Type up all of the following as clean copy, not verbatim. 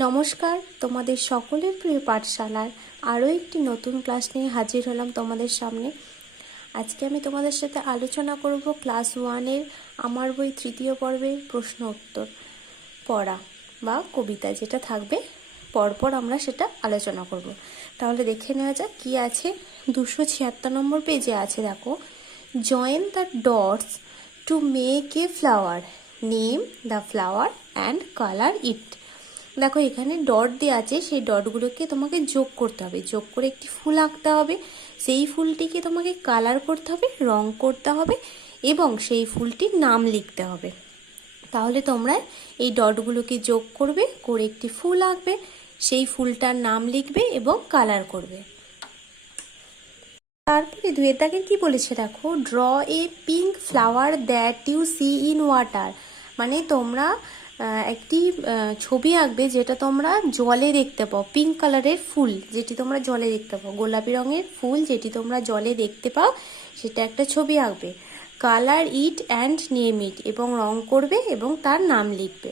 নমস্কার, তোমাদের সকলের প্রিয় পাঠশালার আরও একটি নতুন ক্লাস নিয়ে হাজির হলাম তোমাদের সামনে। আজকে আমি তোমাদের সাথে আলোচনা করব ক্লাস 1-এর আমার বই তৃতীয় পর্বের প্রশ্ন উত্তর পড়া বা কবিতা, যেটা থাকবে পরপর আমরা সেটা আলোচনা করব। তাহলে দেখে নেওয়া যাক কী আছে। 276 নম্বর পেজে আছে, দেখো, join the dots to make a flower, name the flower and colour it. দেখো এখানে ডট দিয়ে আছে, সেই ডটগুলোকে তোমাকে যোগ করতে হবে, যোগ করে একটি ফুল আঁকতে হবে। সেই ফুলটিকে তোমাকে কালার করতে হবে, রং করতে হবে এবং সেই ফুলটির নাম লিখতে হবে। তাহলে তোমরা এই ডটগুলোকে যোগ করবে, করে একটি ফুল আঁকবে, সেই ফুলটার নাম লিখবে এবং কালার করবে। তারপরে 2-এর দাগে কি বলেছে দেখো, draw a pink flower that you see in water. মানে তোমরা একটি ছবি আঁকবে যেটা তোমরা জলে দেখতে পাও, পিঙ্ক কালারের ফুল যেটি তোমরা জলে দেখতে পাও, গোলাপি রঙের ফুল যেটি তোমরা জলে দেখতে পাও, সেটা একটা ছবি আঁকবে। কালার ইট অ্যান্ড নেম ইট, এবং রং করবে এবং তার নাম লিখবে।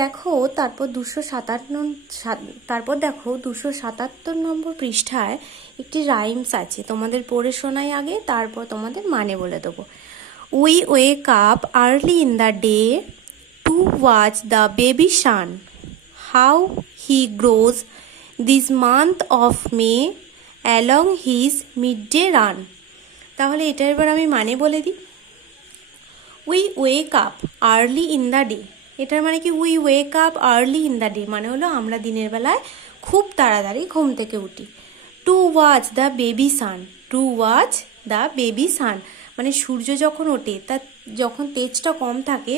দেখো তারপর 277 নম্বর পৃষ্ঠায় একটি রাইমস আছে, তোমাদের পড়ে শোনাই আগে, তারপর তোমাদের মানে বলে দেবো। We wake up early in the day to watch the baby sun, how he grows this month of May along his midday run. তাহলে এটা এবার আমি মানে বলে দিই। We wake up early in the day, এটার মানে কি, we wake up early in the day মানে হলো আমরা দিনের বেলায় খুব তাড়াতাড়ি ঘুম থেকে উঠি। To watch the baby sun, to watch the baby sun মানে সূর্য যখন ওঠে, তার যখন তেজটা কম থাকে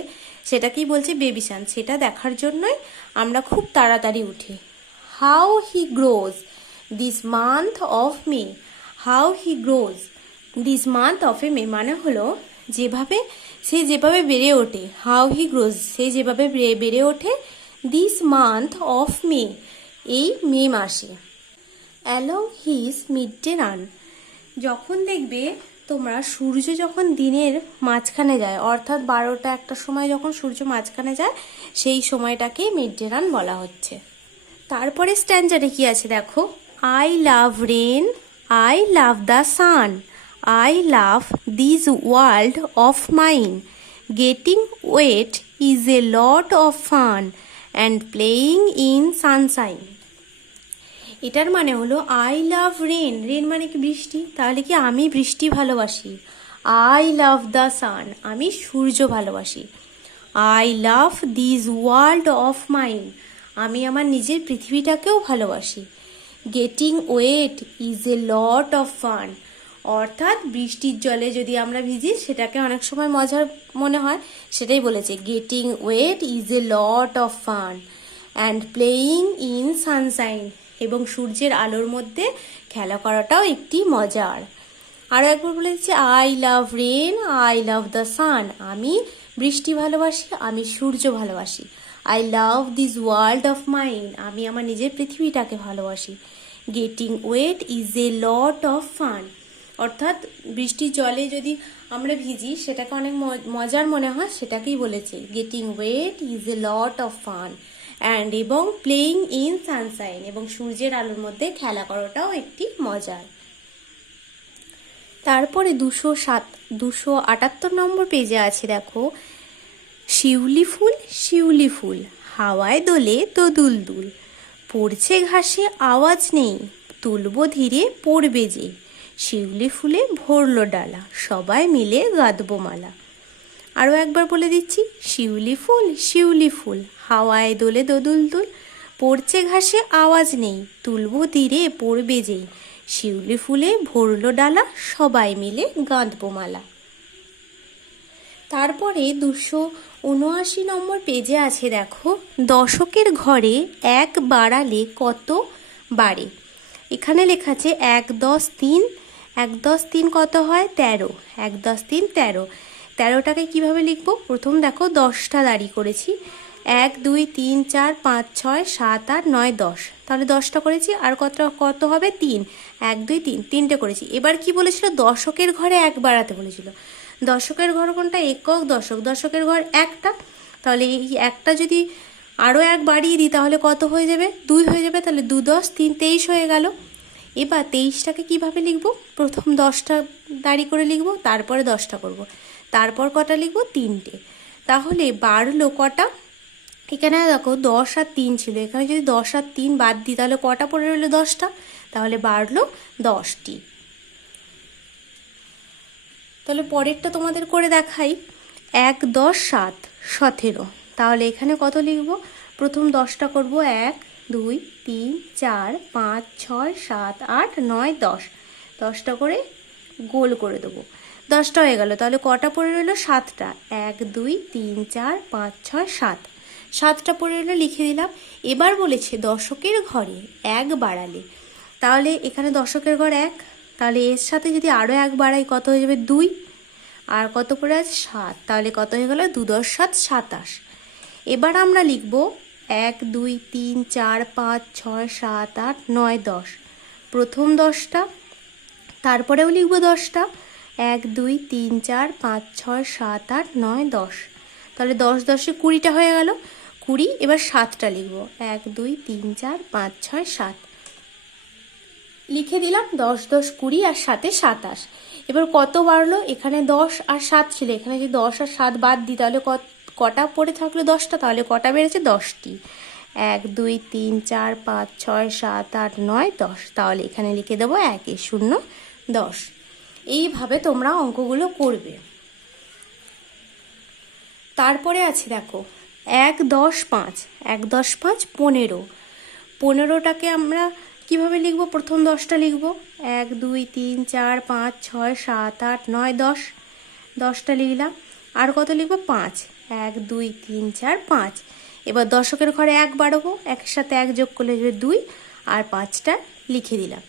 সেটাকেই বলছে বেবি সান, সেটা দেখার জন্যই আমরা খুব তাড়াতাড়ি উঠি। How he grows this month of May, how he grows this month of a May মানে হলো সে যেভাবে বেড়ে ওঠে, হাউ হি গ্রোজ সে যেভাবে বেড়ে ওঠে, দিস মান্থ অফ মে এই মে মাসে, along his mid day run যখন দেখবে তোমরা সূর্য যখন দিনের মাঝখানে যায়, অর্থাৎ 12টা-1টার সময় যখন সূর্য মাঝখানে যায়, সেই সময়টাকেই মিড ডে রান বলা হচ্ছে। তারপরে স্ট্যান্ডারে কি আছে দেখো, I love rain, I love the sun, I love this world of mine, getting wet is a lot of fun and playing in sunshine. এটার মানে হলো আই লাভ রেন, রেন মানে কি বৃষ্টি, তাহলে কি আমি বৃষ্টি ভালোবাসি। আই লাভ দ্য সান আমি সূর্য ভালোবাসি। I love this world of mine আমি আমার নিজের পৃথিবীটাকেও ভালোবাসি। Getting wet is a lot of fun অর্থাৎ বৃষ্টির জলে যদি আমরা ভিজি সেটাকে অনেক সময় মজার মনে হয়, সেটাই বলেছে, getting wet is a lot of fun and playing in Sunshine এবং সূর্যের আলোর মধ্যে খেলা করাটাও একটি মজার। আরও একবার বলে দিচ্ছি, I love rain, I love the sun আমি বৃষ্টি ভালোবাসি, আমি সূর্য ভালোবাসি। I love this world of mine আমি আমার নিজের পৃথিবীটাকে ভালোবাসি। Getting wet is a lot of fun অর্থাৎ বৃষ্টির জলে যদি আমরা ভিজি সেটাকে অনেক মজার মনে হয়, সেটাকেই বলেছে getting wet is a lot of fun and এবং প্লেইং ইন সানশাইন এবং সূর্যের আলোর মধ্যে খেলা করাটাও একটি মজার। তারপরে 278 নম্বর পেজে আছে, দেখো, শিউলি ফুল হাওয়ায় দোলে তো দুলদুল, পড়ছে ঘাসে আওয়াজ নেই, তুলবো ধীরে পড়বে যে, শিউলি ফুলে ভরলো ডালা, সবাই মিলে গাঁথবো মালা। আরও একবার বলে দিচ্ছি, শিউলি ফুল হাওয়ায় দোলে দোদুলদুল, পড়ছে ঘাসে আওয়াজ নেই, তুলবো ধীরে পড়বে যেই, শিউলি ফুলে ভরলো ডালা, সবাই মিলে গাঁথবো মালা। তারপরে 279 নম্বর পেজে আছে, দেখো, দশকের ঘরে এক বাড়ালে কত বাড়ে। এখানে লেখা আছে 1 10 3, 1 10 3 কত হয় 13, 1 10 3 13, 13টাকে কীভাবে লিখবো, প্রথম দেখো 10টা দাঁড়ি করেছি, 1 2 3 4 5 6 7 8 9 10, তাহলে 10টা করেছি, আর কত হবে 3, 1 2 3, 3টে করেছি। এবার কি বলেছিল, দশকের ঘরে এক বাড়াতে বলেছিল। দশকের ঘর কোনটা, একক দশক, দশকের ঘর একটা, তাহলে এই একটা যদি আরও এক বাড়িয়ে দিই তাহলে কত হয়ে যাবে, 2 হয়ে যাবে। তাহলে 2 10 3 23 হয়ে গেল। এবার 23টাকে কীভাবে লিখব, প্রথম 10টা দাঁড়ি করে লিখব, তারপরে 10টা করব, তারপর কটা লিখব, 3টে। তাহলে বাড়লো কটা, এখানে দেখো 10 আর 3 ছিল, এখানে যদি 10 আর 3 বাদ দিই তাহলে কটা পড়ে রইলো, 10টা, তাহলে বাড়লো 10টি। তাহলে পরেরটা তোমাদের করে দেখাই। 1 10 7 17। তাহলে এখানে কত লিখব, প্রথম 10টা করব, 1 2 3 4 5 6 7 8 9 10, 10টা করে গোল করে দেবো। 10টা হয়ে গেল, তাহলে কটা পড়ে রইলো, 7টা। 1 2 3 4 5 6 7, 7টা পড়ে রইলো, লিখে দিলাম। এবার বলেছে দশকের ঘরে 1 বাড়ালে, তাহলে এখানে দশকের ঘর 1, তাহলে এর সাথে যদি আরও 1 বাড়াই কত হয়ে যাবে, 2, আর কত পড়ে আছে, 7, তাহলে কত হয়ে গেল, 2 10 7 27। এবার আমরা লিখব 1 2 3 4 5 6 7 8 9 10, প্রথম 10টা, তারপরেও লিখব 10টা, 1 2 3 4 5 6 7 8 9 10, তাহলে 10 10 20টা হয়ে গেল, 20। এবার 7টা লিখব, 1 2 3 4 5 6 7, লিখে দিলাম। 10 10 20 আর 7 27। এবার কত বাড়লো, এখানে 10 আর 7 ছিল, এখানে যদি 10 আর 7 বাদ দিই তাহলে কটা পড়ে থাকলো, 10টা, তাহলে কটা বেড়েছে, 10টি। 1 2 3 4 5 6 7 8 9 10, তাহলে এখানে লিখে দেবো 1 0 10। এইভাবে তোমরা অঙ্কগুলো করবে। তারপরে আছে দেখো 1 10 5, 1 10 5 15। 15টাকে আমরা কিভাবে লিখব, প্রথম 10টা লিখব, 1 2 3 4 5 6 7 8 9 10, 10টা লিখলাম। আর কত লিখব, 5, 1 2 3 4 5। এবার দশকের ঘরে 1 বাড়াবো, একের সাথে 1 যোগ করলে যাবে 2, আর 5টা লিখে দিলাম।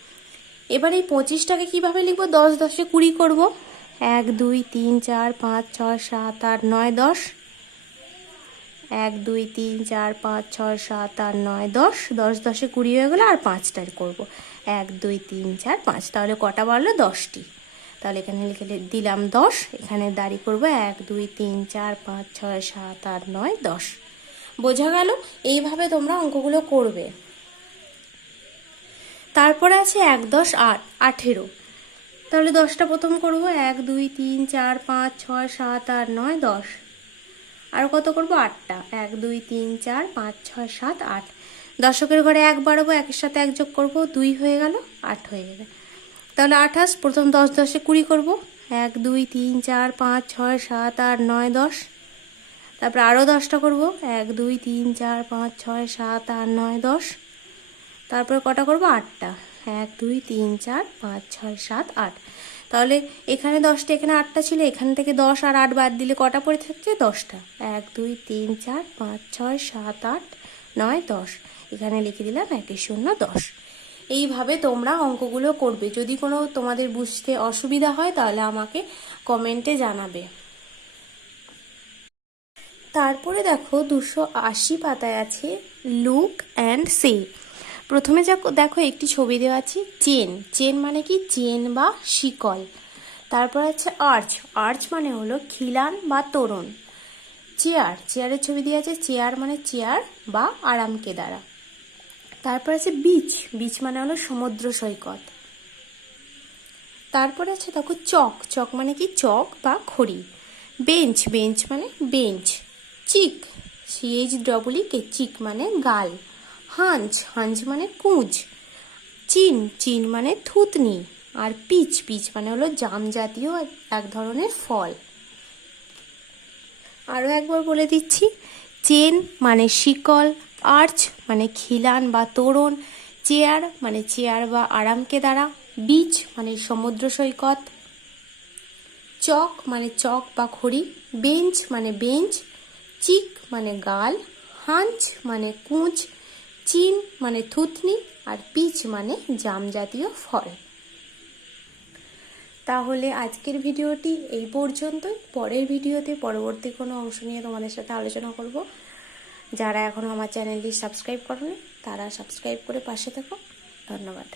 এবার এই 25টাকে কীভাবে লিখব, 10 10 20 করব, 1 2 3 4 5 6 7 8 9 10, 1 2 3 4 5 6 7 8 9 10, 10 10 20 হয়ে গেলো, আর 5টা করবো, 1 2 3 4 5, তাহলে কটা বাড়লো, 10টি। তাহলে এখানে লিখে দিলাম 10, এখানে দাঁড়ি করবো 1 2 3 4 5 6 7 8 9 10। বোঝা গেল? এইভাবে তোমরা অঙ্কগুলো করবে। তারপরে আছে 1 10 8 18। তাহলে 10টা প্রথম করব, 1 2 3 4 5 6 7 8 9 10, আর কত করব, 8টা, 1 2 3 4 5 6 7 8। দশকের ঘরে 1 বাড়াবো, একের সাথে 1 যোগ করব, 2 হয়ে গেল, 8 হয়ে যাবে। তাহলে 28, প্রথম 10 10 20 করব, 1 2 3 4 5 6 7 8 9 10। তারপর আরও 10টা করব, 1 2 3 4 5 6 7 8 9 10। তারপরে কটা করব, 8টা, 1 2 3 4 5 6 7 8। তাহলে এখানে 10টা, এখানে 8টা ছিল, এখান থেকে 10 আর 8 বাদ দিলে কটা পড়ে থাকছে, 10টা। 1 2 3 4 5 6 7 8 9 10, এখানে লিখে দিলাম 1 0 10। এইভাবে তোমরা অঙ্কগুলো করবে। যদি কোনো তোমাদের বুঝতে অসুবিধা হয় তাহলে আমাকে কমেন্টে জানাবে। তারপরে দেখো 280 পাতায় আছে লুক অ্যান্ড সে। প্রথমে দেখো একটি ছবি দেওয়া আছে চেন। চেন মানে কি, চেন বা শিকল। তারপর আছে আর্চ। আর্চ মানে হলো খিলান বা তোরণ। চেয়ার, চেয়ারের ছবি দেওয়া আছে, চেয়ার মানে চেয়ার বা আরাম কেদারা। তারপর আছে বিচ। বিচ মানে হলো সমুদ্র সৈকত। তারপর আছে দেখো চক। চক মানে কি, চক বা খড়ি। বেঞ্চ। বেঞ্চ মানে বেঞ্চ। চিক, CHEEK, চিক মানে গাল। হাঞ্চ। হাঞ্চ মানে কুঁজ। চিন। চিন মানে থুতনি। আর পিচ। পিচ মানে হলো জাম জাতীয় এক ধরনের ফল। আরও একবার বলে দিচ্ছি, চেন মানে শিকল, আর্চ মানে খিলান বা তোরণ, চেয়ার মানে চেয়ার বা আরাম কেদারা, বিচ মানে সমুদ্র সৈকত, চক মানে চক বা খড়ি, বেঞ্চ মানে বেঞ্চ, চিক মানে গাল, হাঞ্চ মানে কুঁজ, চিন মানে থুতনি, আর পিচ মানে জাম জাতীয় ফল। তাহলে আজকের ভিডিওটি এই পর্যন্তই। পরের ভিডিওতে পরবর্তী কোনো অংশ নিয়ে তোমাদের সাথে আলোচনা করব। যারা এখনও আমার চ্যানেলটি সাবস্ক্রাইব করেনি তারা সাবস্ক্রাইব করে পাশে থেকো। ধন্যবাদ।